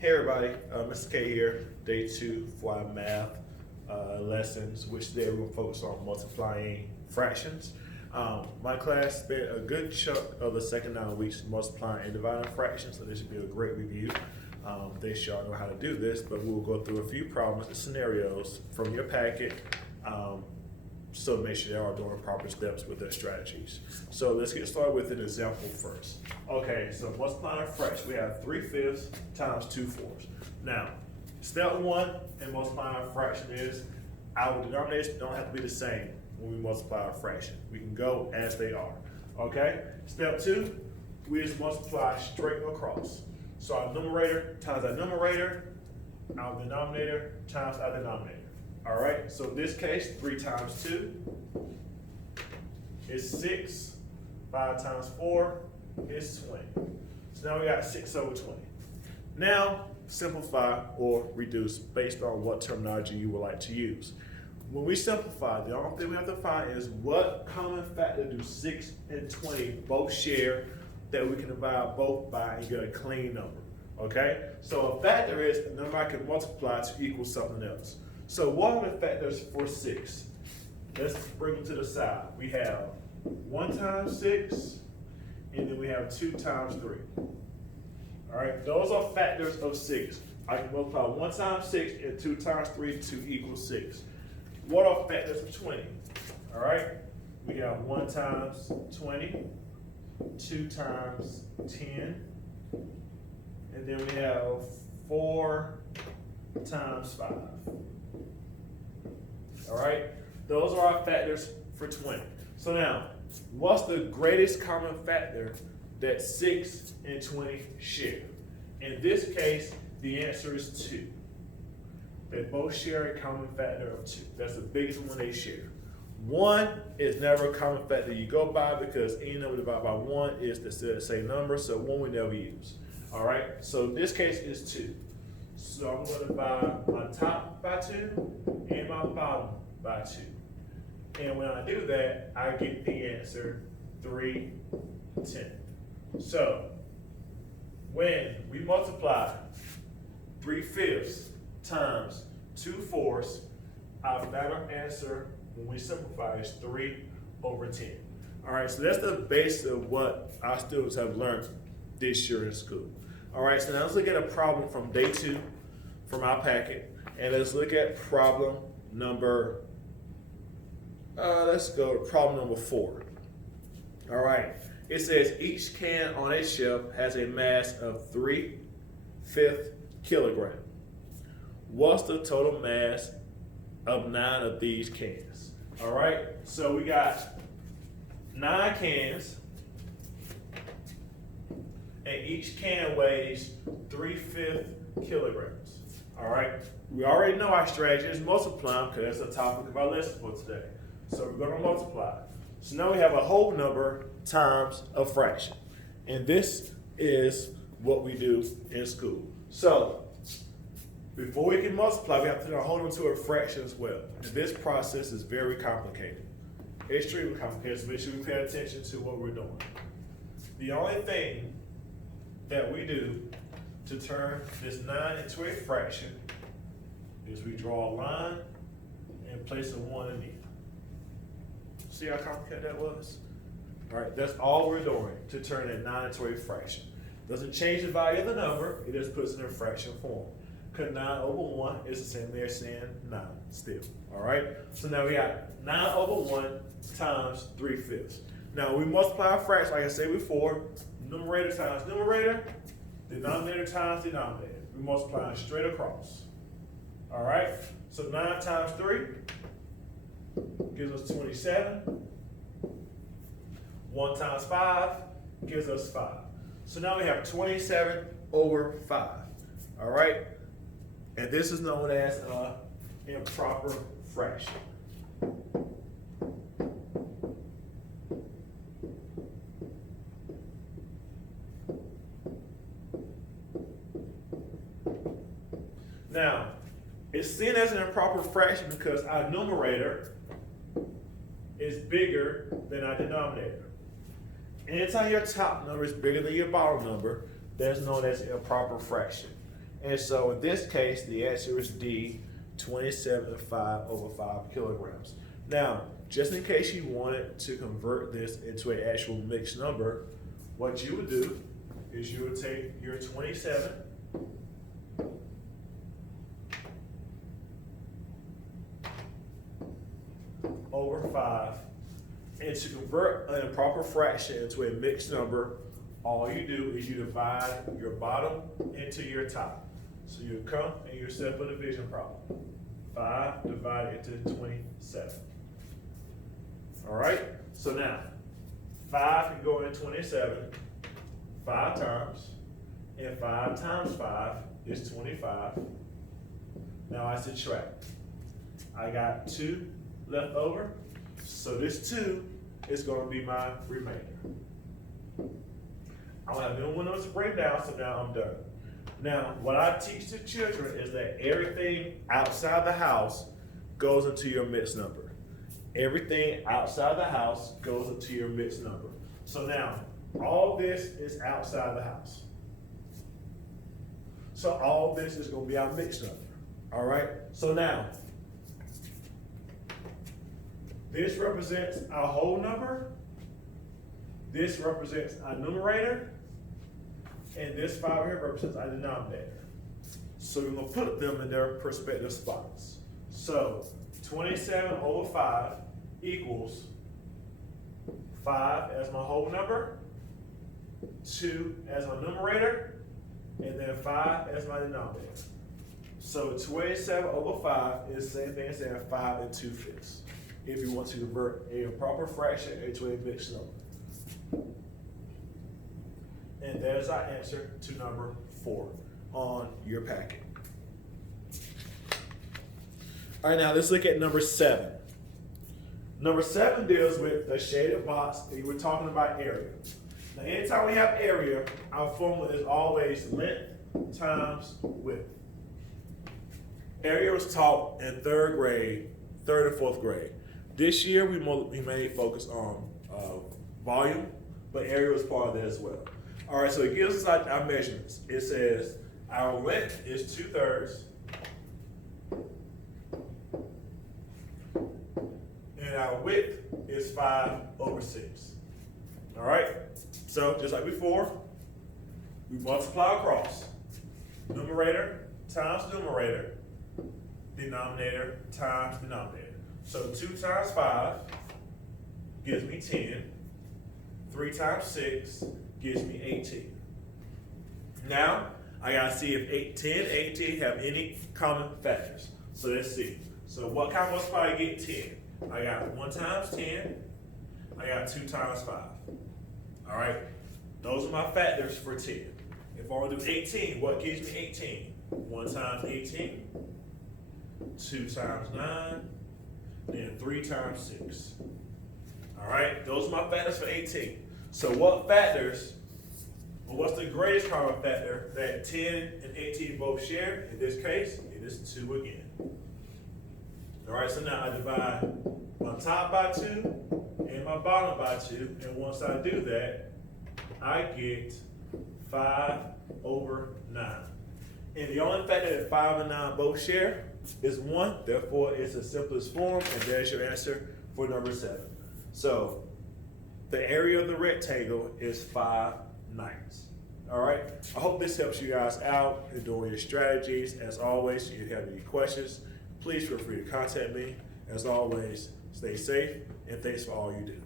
Hey everybody, Mr. K here, day 2 for our math lessons, which today we're going to focus on multiplying fractions. My class spent a good chunk of the second 9 weeks multiplying and dividing fractions, so this should be a great review. They should all know how to do this, but we'll go through a few problems and scenarios from your packet, so make sure they are doing proper steps with their strategies. So let's get started with an example first. Okay, so multiplying a fraction, we have 3/5 times 2/4. Now, step 1 in multiplying a fraction is our denominators don't have to be the same when we multiply a fraction. We can go as they are, okay? Step 2, we just multiply straight across. So our numerator times our numerator, our denominator times our denominator. All right, so in this case, 3 times 2 is 6. 5 times 4 is 20. So now we got 6 over 20. Now, simplify or reduce based on what terminology you would like to use. When we simplify, the only thing we have to find is what common factor do 6 and 20 both share that we can divide both by and get a clean number, okay? So a factor is a number I can multiply to equal something else. So what are the factors for 6? Let's bring them to the side. We have 1 times 6, and then we have 2 times 3. All right, those are factors of 6. I can multiply 1 times 6 and 2 times 3 to equal 6. What are factors of 20? All right, we have 1 times 20, 2 times 10, and then we have 4 times 5. All right, those are our factors for 20. So now, what's the greatest common factor that 6 and 20 share? In this case, the answer is 2. They both share a common factor of 2. That's the biggest one they share. 1 is never a common factor you go by because any number divided by 1 is the same number, so 1 we never use. All right, so this case is 2. So I'm going to divide my top by 2 and my bottom by 2. And when I do that, I get the answer 3/10. So when we multiply 3/5 times 2/4, our final answer when we simplify is 3/10. All right, so that's the base of what our students have learned this year in school. All right, so now let's look at a problem from day 2 from our packet, and let's look at problem number, let's go to problem number 4. All right, it says each can on a shelf has a mass of 3/5 kilogram. What's the total mass of 9 of these cans? All right, so we got 9 cans, and each can weighs 3/5 kilograms. All right, we already know our strategy is multiplying because that's the topic of our lesson for today. So we're going to multiply. So now we have a whole number times a fraction. And this is what we do in school. So before we can multiply, we have to turn our whole number to a fraction as well. And this process is very complicated. Extremely complicated, so make sure we pay attention to what we're doing. The only thing that we do to turn this 9 into a fraction is we draw a line and place a 1 in it. See how complicated that was? All right, that's all we're doing to turn a 9 into a fraction. Doesn't change the value of the number, it just puts it in a fraction form. Because 9 over 1 is the same thing as saying 9 still. All right, so now we got 9 over 1 times 3/5. Now we multiply a fraction, like I said before, numerator times numerator, denominator times denominator. We multiply straight across. All right, so 9 times 3 gives us 27. 1 times 5 gives us 5. So now we have 27 over 5. All right, and this is known as an improper fraction. Now, it's seen as an improper fraction because our numerator is bigger than our denominator. Anytime your top number is bigger than your bottom number, that's known as an improper fraction. And so in this case, the answer is D, 27.5 kilograms. Now, just in case you wanted to convert this into an actual mixed number, what you would do is you would take your 27 over 5, and to convert an improper fraction into a mixed number, all you do is you divide your bottom into your top. So you come and your simple division problem. 5 divided into 27. All right, so now 5 can go in 27 5 times, and 5 times 5 is 25. Now I subtract. I got 2 left over, so this 2 is going to be my remainder. I don't have no one else to break down, so now I'm done. Now, what I teach the children is that everything outside the house goes into your mixed number. Everything outside the house goes into your mixed number. So now, all this is outside the house. So all this is going to be our mixed number. All right? So now, this represents our whole number. This represents our numerator. And this 5 here represents our denominator. So we're going to put them in their respective spots. So 27 over 5 equals 5 as my whole number, 2 as my numerator, and then 5 as my denominator. So 27 over 5 is the same thing as saying 5 2/5 if you want to convert a improper fraction into a mixed number. And there's our answer to number 4 on your packet. All right, now let's look at number 7. Number 7 deals with the shaded box, and we're talking about area. Now, anytime we have area, our formula is always length times width. Area was taught in 3rd grade, 3rd and 4th grade. This year, we mainly focus on volume, but area was part of that as well. All right, so it gives us our measurements. It says our length is 2/3, and our width is 5/6. All right, so just like before, we multiply across. Numerator times numerator, denominator times denominator. So 2 times 5 gives me 10. 3 times 6 gives me 18. Now, I gotta see if 10 and 18 have any common factors. So let's see. So what kind of multiply I get 10? I got 1 times 10, I got 2 times 5. All right, those are my factors for 10. If I wanna do 18, what gives me 18? 1 times 18, 2 times 9, then 3 times 6. All right, those are my factors for 18. So what factors, or what's the greatest common factor that 10 and 18 both share? In this case, it is 2 again. All right, so now I divide my top by 2 and my bottom by 2, and once I do that, I get 5/9. And the only factor that 5 and 9 both share is 1, therefore it's the simplest form, and there's your answer for number 7. So the area of the rectangle is 5/9. All right, I hope this helps you guys out in doing your strategies. As always, if you have any questions, please feel free to contact me. As always, stay safe, and thanks for all you do.